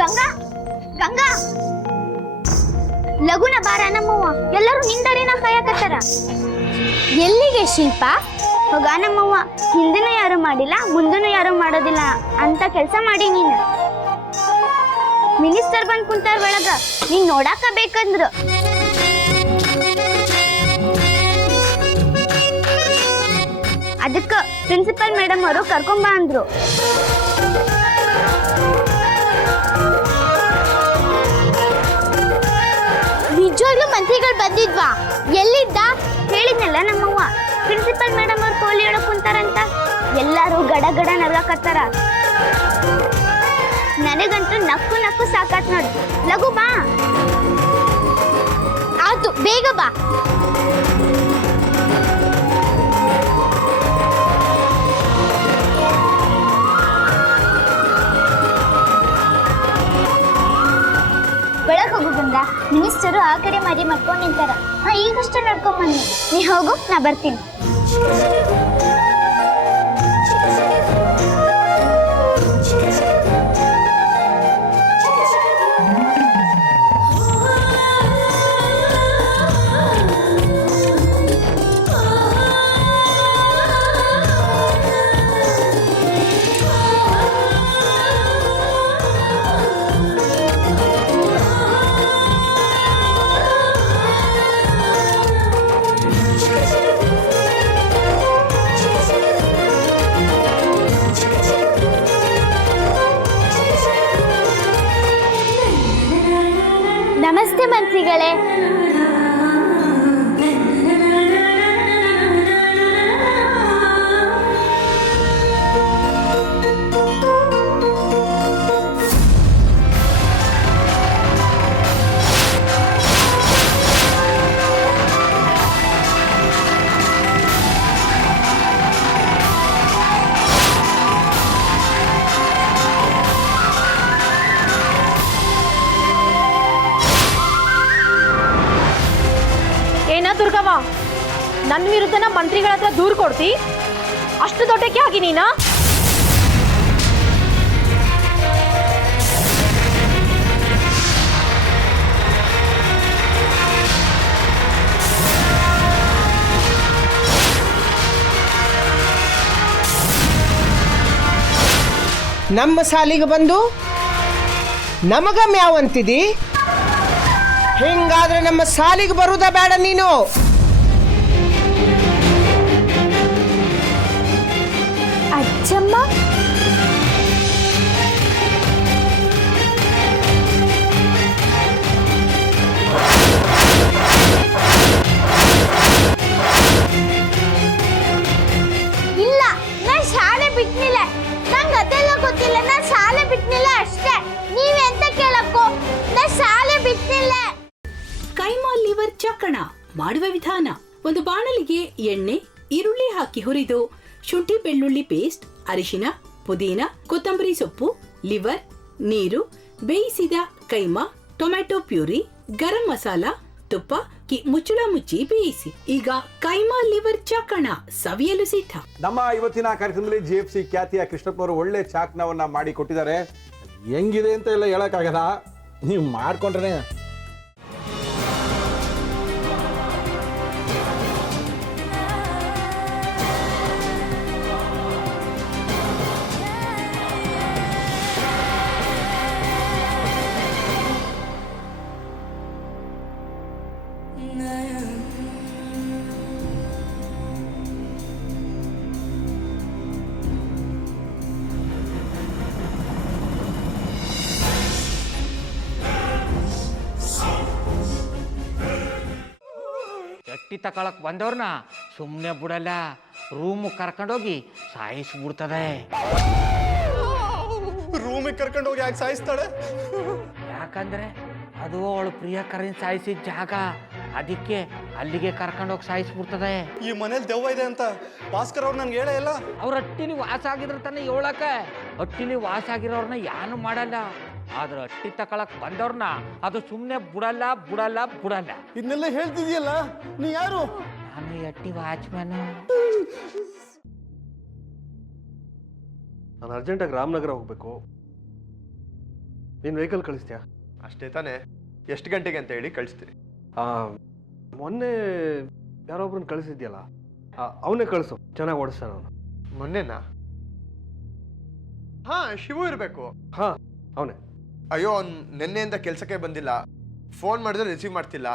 ಗಂಗಾ ಗಂಗಾ ಲಗುನ ಬಾರ ನಮ್ಮವ್ವ ಎಲ್ಲರೂ ನಿಂದರಿನ ಕಾಯಕತ್ತಾರ. ಎಲ್ಲಿಗೆ ಶಿಲ್ಪ? ಹೋಗ ನಮ್ಮವ್ವ ಹಿಂದಿನೂ ಯಾರು ಮಾಡಿಲ್ಲ ಮುಂದೂ ಯಾರು ಮಾಡೋದಿಲ್ಲ ಅಂತ ಕೆಲಸ ಮಾಡಿ ನೀನು. ಮಿನಿಸ್ಟರ್ ಬಂದ್ ಕುಂತಾರ ಒಳಗ ನೀನ್ ನೋಡಾಕ ಬೇಕಂದ್ರು. ಅದಕ್ಕ ಪ್ರಿನ್ಸಿಪಲ್ ಮೇಡಮ್ ಅವರು ಕರ್ಕೊಂಬ ಅಂದ್ರು. ನಿಜವಾಗ್ಲೂ ಮಂತ್ರಿಗಳು ಬಂದಿದ್ವಾ? ಎಲ್ಲಿದ್ದ? ಹೇಳಿದ್ನಲ್ಲ ನಮ್ಮವ್ವ ಪ್ರಿನ್ಸಿಪಲ್ ಮೇಡಮ್ ಅವ್ರು ಕೋಲಿ ಒಳಗ್ ಕುಂತಾರಂತ. ಎಲ್ಲಾರು ಗಡ ಗಡ ನರ್ಗಾಕತ್ತಾರ. ನನಗಂತೂ ನಕ್ಕು ನಕ್ಕು ಸಾಕಾತ್ ನೋಡು. ಲಘು ಬಾ. ಆತು ಬೇಗ ಬಾ. ಬೆಳಗ್ಗೆ ಹೋಗು ಗಂಗಾ. ಮಿನಿಸ್ಟರು ಆ ಕಡೆ ಮರಿ ಮಾಡ್ಕೊಂಡು ನಿಂತಾರ. ಈಗಷ್ಟೇ ನಡ್ಕೊಂಡ್ ಬನ್ನಿ. ನೀ ಹೋಗು, ನಾ ಬರ್ತೀನಿ. ನಮಸ್ತೆ ಮಂತ್ರಿಗಳೇ. ದುರ್ಗವ್ವ, ನನ್ನ ವಿರುದ್ಧನ ಮಂತ್ರಿಗಳ ಹತ್ರ ದೂರು ಕೊಡ್ತಿ? ಅಷ್ಟು ದೊಡ್ಡಕ್ಕೆ ಆಗಿ ನೀನಾ? ನಮ್ಮ ಸಾಲಿಗೆ ಬಂದು ನಮಗ ಮ್ಯಾವಂತಿದಿ? ಹಿಂಗಾದ್ರೆ ನಮ್ಮ ಸಾಲಿಗೆ ಬರುವುದ ಬೇಡ ನೀನು. ಅಜ್ಜಮ್ಮ, ಇಲ್ಲ, ನಾ ಶಾಲೆ ಬಿಟ್ನಿಲ್ಲ. ನಂಗೆ ಅದೆಲ್ಲ ಗೊತ್ತಿಲ್ಲ. ನಾ ಶಾಲೆ ಬಿಟ್ನಿಲ್ಲ ಅಷ್ಟೇ. ನೀವೆಂತ ಕೇಳಕ್ಕೋ? ನಾ ಶಾಲೆ ಬಿಟ್ನಿಲ್ಲ. ಕೈಮಾ ಲಿವರ್ ಚಕ್ಕಣ ಮಾಡುವ ವಿಧಾನ: ಒಂದು ಬಾಣಲಿಗೆ ಎಣ್ಣೆ, ಈರುಳ್ಳಿ ಹಾಕಿ ಹುರಿದು ಶುಂಠಿ ಬೆಳ್ಳುಳ್ಳಿ ಪೇಸ್ಟ್, ಅರಿಶಿನ, ಪುದೀನ, ಕೊತ್ತಂಬರಿ ಸೊಪ್ಪು, ಲಿವರ್, ನೀರು, ಬೇಯಿಸಿದ ಕೈಮಾ, ಟೊಮ್ಯಾಟೊ ಪ್ಯೂರಿ, ಗರಂ ಮಸಾಲ, ತುಪ್ಪ ಮುಚ್ಚಳ ಮುಚ್ಚಿ ಬೇಯಿಸಿ. ಈಗ ಕೈಮಾ ಲಿವರ್ ಚಾಕಣ ಸವಿಯಲು ಸಿದ್ಧ. ನಮ್ಮ ಇವತ್ತಿನ ಕಾರ್ಯಕ್ರಮದಲ್ಲಿ GFC ಖ್ಯಾತಿಯ ಕೃಷ್ಣಪ್ಪನವರು ಒಳ್ಳೆ ಚಾಕ್ನವನ್ನ ಮಾಡಿ ಕೊಟ್ಟಿದ್ದಾರೆ. ಹೆಂಗಿದೆ ಅಂತ ಎಲ್ಲ ಹೇಳಕ್ಕಾಗಲ್ಲ, ನೀವು ಮಾಡ್ಕೊಂಡ್ರೆ. ಎಟ್ಟಿ ತಕೊಳಕ್ ಬಂದವ್ರನ್ನ ಸುಮ್ಮನೆ ಬಿಡಲ್ಲ, ರೂಮ್ ಕರ್ಕೊಂಡೋಗಿ ಸಾಯಿಸ್ಬಿಡ್ತದೆ. ರೂಮಿಗೆ ಕರ್ಕೊಂಡೋಗಿ ಯಾಕೆ ಸಾಯಿಸ್ತಾಳೆ? ಯಾಕಂದ್ರೆ ಅದು ಅವಳು ಪ್ರಿಯಕರನ್ ಸಾಯಿಸಿದ ಜಾಗ, ಅದಕ್ಕೆ ಅಲ್ಲಿಗೆ ಕರ್ಕೊಂಡೋಗಿ ಸಾಯಿಸ್ಬಿಡ್ತದೆ. ಈ ಮನೇಲಿ ದೆವ್ವ ಇದೆ ಅಂತ ಭಾಸ್ಕರ್ ಅವ್ರು ನನ್ಗೆ ಹೇಳೇ ಇಲ್ಲ. ಅವ್ರ ಹಟ್ಟಿಲಿ ವಾಸ ಆಗಿದ್ರ ತಾನೆ ಹೇಳಕ. ಹಟ್ಟಿಲಿ ವಾಸ ಆಗಿರೋರ್ನ ಯಾನು ಮಾಡಲ್ಲ, ಆದ್ರೆ ಹಟ್ಟಿ ತಕೊಳಕ್ ಬಂದವ್ರನ್ನ ಅದು ಸುಮ್ಮನೆ ಬಿಡಲ್ಲ ಬಿಡಲ್ಲ ಬಿಡಲ್ಲ. ಇದನ್ನೆಲ್ಲ ಹೇಳ್ತಿದ್ಯಲ್ಲ, ನೀ ಯಾರು? ನಾನು ಹಟ್ಟಿ ವಾಚ್ಮ್ಯಾನ್. ನಾನು ಅರ್ಜೆಂಟಾಗಿ ರಾಮನಗರ ಹೋಗ್ಬೇಕು. ನೀನು ವೆಹಿಕಲ್ ಕಳಿಸ್ತೀಯಾ? ಅಷ್ಟೇ ತಾನೇ. ಎಷ್ಟು ಗಂಟೆಗೆ ಅಂತ ಹೇಳಿ ಕಳಿಸ್ತೀನಿ. ಮೊನ್ನೆ ಯಾರೊಬ್ರನ್ನ ಕಳಿಸಿದ್ಯಲ್ಲ, ಅವನೇ ಕಳಿಸು, ಚೆನ್ನಾಗಿ ಓಡಿಸ್ತಾನ ಅವನು. ಮೊನ್ನೆನಾ? ಹಾಂ, ಶಿವು ಇರಬೇಕು. ಹಾಂ, ಅವನೇ. ಅಯ್ಯೋ, ಅವ್ನು ನಿನ್ನೆಯಿಂದ ಕೆಲಸಕ್ಕೆ ಬಂದಿಲ್ಲ. ಫೋನ್ ಮಾಡಿದ್ರೆ ರಿಸೀವ್ ಮಾಡ್ತಿಲ್ಲ.